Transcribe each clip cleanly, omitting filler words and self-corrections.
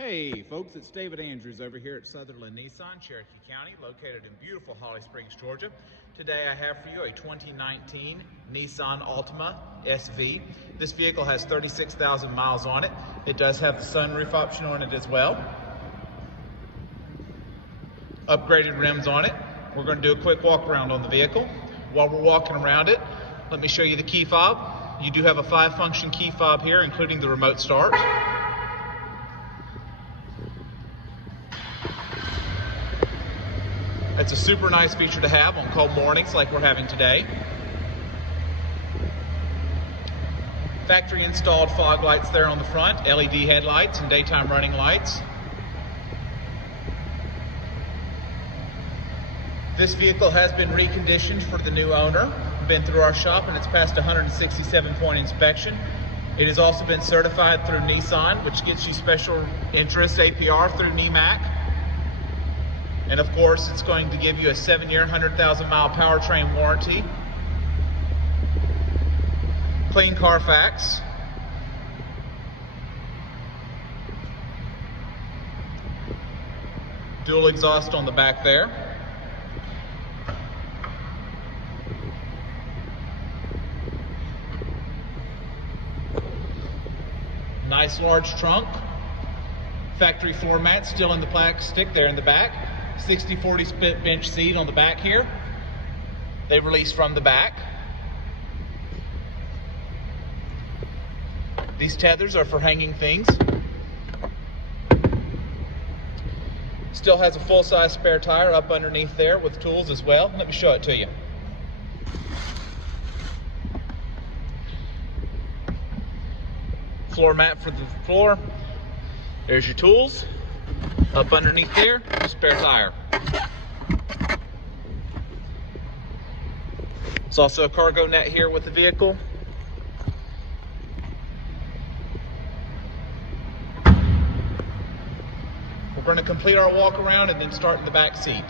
Hey folks, it's David Andrews over here at Sutherlin Nissan, Cherokee County, located in beautiful Holly Springs, Georgia. Today I have for you a 2019 Nissan Altima SV. This vehicle has 36,000 miles on it. It does have the sunroof option on it as well. Upgraded rims on it. We're going to do a quick walk around on the vehicle. While we're walking around it, let me show you the key fob. You do have a 5-function key fob here, including the remote start. It's a super nice feature to have on cold mornings like we're having today. Factory installed fog lights there on the front, LED headlights and daytime running lights. This vehicle has been reconditioned for the new owner, been through our shop, and it's passed a 167-point inspection. It has also been certified through Nissan, which gets you special interest APR through NEMAC. And of course, it's going to give you a 7-year, 100,000-mile powertrain warranty. Clean Carfax. Dual exhaust on the back there. Nice large trunk. Factory floor mat still in the plastic there in the back. 60/40 split bench seat on the back here. They release from the back. These tethers are for hanging things. Still has a full-size spare tire up underneath there with tools as well. Let me show it to you. Floor mat for the floor. There's your tools. Up underneath there, spare tire. There's also a cargo net here with the vehicle. We're going to complete our walk around and then start in the back seat.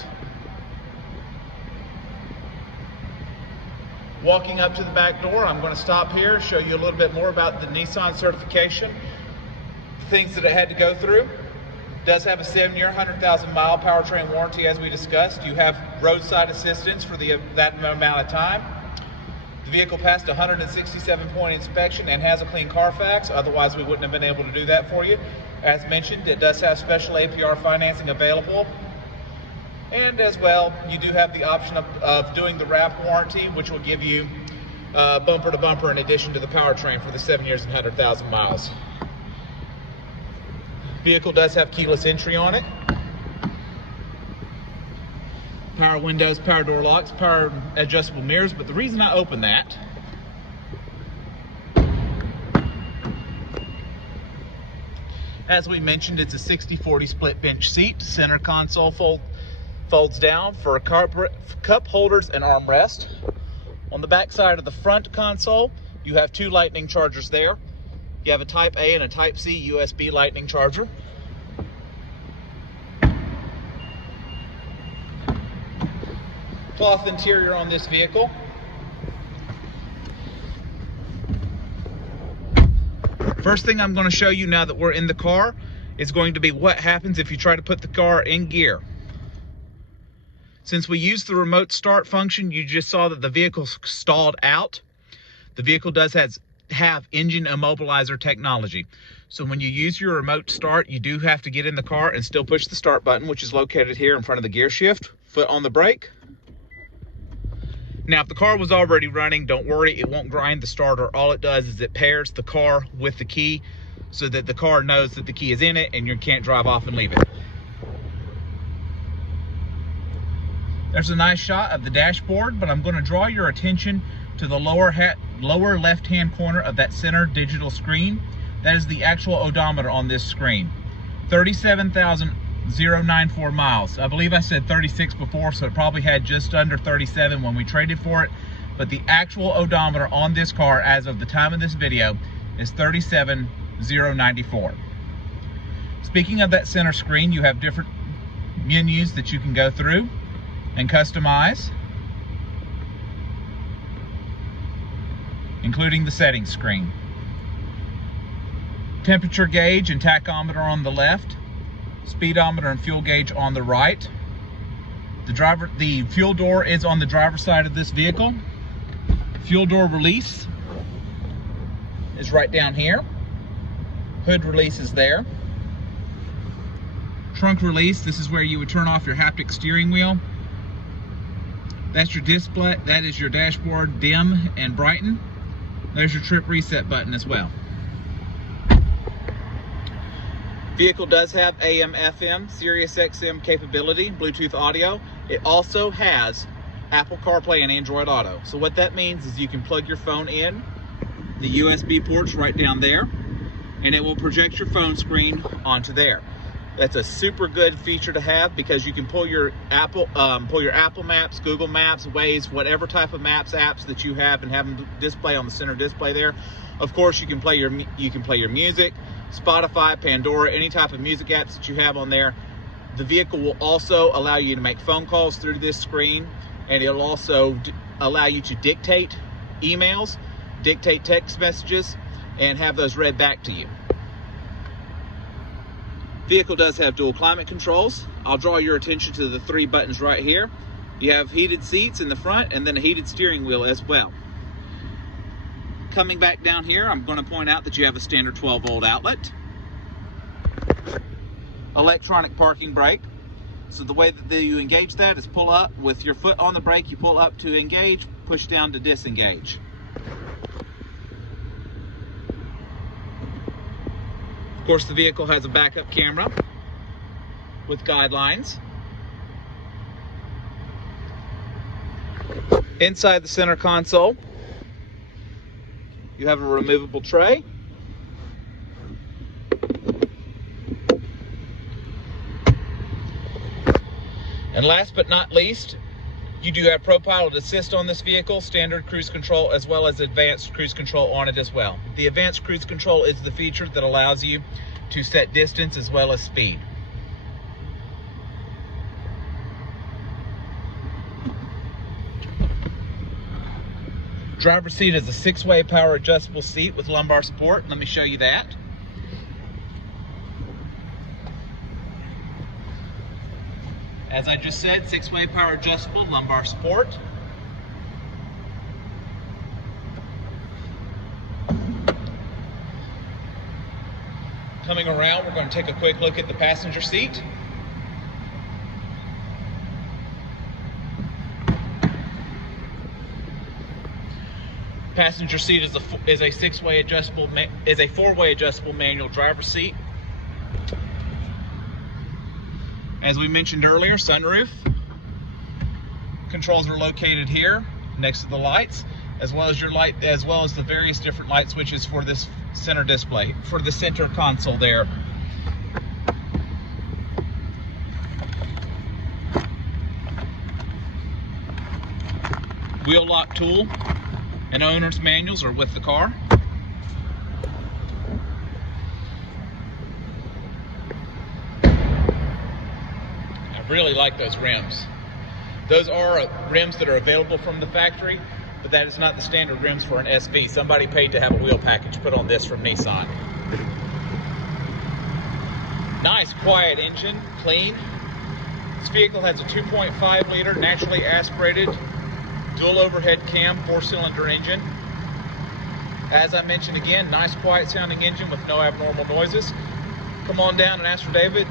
Walking up to the back door, I'm going to stop here, show you a little bit more about the Nissan certification, things that it had to go through. It does have a 7-year, 100,000-mile powertrain warranty, as we discussed. You have roadside assistance for that amount of time. The vehicle passed a 167-point inspection and has a clean Carfax. Otherwise, we wouldn't have been able to do that for you. As mentioned, it does have special APR financing available. And as well, you do have the option of doing the wrap warranty, which will give you bumper to bumper in addition to the powertrain for the 7 years and 100,000 miles. Vehicle does have keyless entry on it. Power windows, power door locks, power adjustable mirrors, but the reason I open that as we mentioned, it's a 60/40 split bench seat. Center console folds down for cup holders and armrest. On the back side of the front console, you have 2 lightning chargers there. You have a Type A and a Type C USB lightning charger. Cloth interior on this vehicle. First thing I'm going to show you now that we're in the car is going to be what happens if you try to put the car in gear. Since we used the remote start function, you just saw that the vehicle stalled out. The vehicle does have engine immobilizer technology. So when you use your remote start, you do have to get in the car and still push the start button, which is located here in front of the gear shift, foot on the brake. Now, if the car was already running, don't worry, it won't grind the starter. All it does is it pairs the car with the key so that the car knows that the key is in it and you can't drive off and leave it. There's a nice shot of the dashboard, but I'm going to draw your attention to the lower left-hand corner of that center digital screen. That is the actual odometer on this screen. 37,094 miles. I believe I said 36 before, so it probably had just under 37 when we traded for it. But the actual odometer on this car as of the time of this video is 37,094. Speaking of that center screen, you have different menus that you can go through and customize, including the settings screen. Temperature gauge and tachometer on the left. speedometer and fuel gauge on the right. The fuel door is on the driver's side of this vehicle. Fuel door release is right down here. Hood release is there. Trunk release, this is where you would turn off your haptic steering wheel. That's your display, that is your dashboard, dim and brighten. There's your trip reset button as well. Vehicle does have AM, FM, Sirius XM capability, Bluetooth audio. It also has Apple CarPlay and Android Auto. So what that means is you can plug your phone in, the USB port's right down there, and it will project your phone screen onto there. That's a super good feature to have because you can pull your Apple Maps, Google Maps, Waze, whatever type of maps apps that you have, and have them display on the center display there. Of course, you can play your music, Spotify, Pandora, any type of music apps that you have on there. The vehicle will also allow you to make phone calls through this screen, and it'll also allow you to dictate emails, dictate text messages, and have those read back to you. Vehicle does have dual climate controls. I'll draw your attention to the 3 buttons right here. You have heated seats in the front and then a heated steering wheel as well. Coming back down here, I'm going to point out that you have a standard 12-volt outlet. Electronic parking brake. So the way that you engage that is pull up with your foot on the brake, you pull up to engage, push down to disengage. Of course, the vehicle has a backup camera with guidelines. Inside the center console, you have a removable tray. And last but not least, you do have ProPilot Assist on this vehicle, standard cruise control, as well as advanced cruise control on it as well. The advanced cruise control is the feature that allows you to set distance as well as speed. Driver's seat is a 6-way power adjustable seat with lumbar support. Let me show you that. As I just said, 6-way power adjustable, lumbar support. Coming around, we're going to take a quick look at the passenger seat. Passenger seat is a 4-way adjustable manual driver's seat. As we mentioned earlier, sunroof. Controls are located here next to the lights, as well as the various different light switches for this center display, for the center console there. Wheel lock tool and owner's manuals are with the car. Really like those rims. Those are rims that are available from the factory, but that is not the standard rims for an SV. Somebody paid to have a wheel package put on this from Nissan. Nice quiet engine, clean. This vehicle has a 2.5 liter naturally aspirated dual overhead cam 4-cylinder engine. As I mentioned again, nice quiet sounding engine with no abnormal noises. Come on down and ask for David.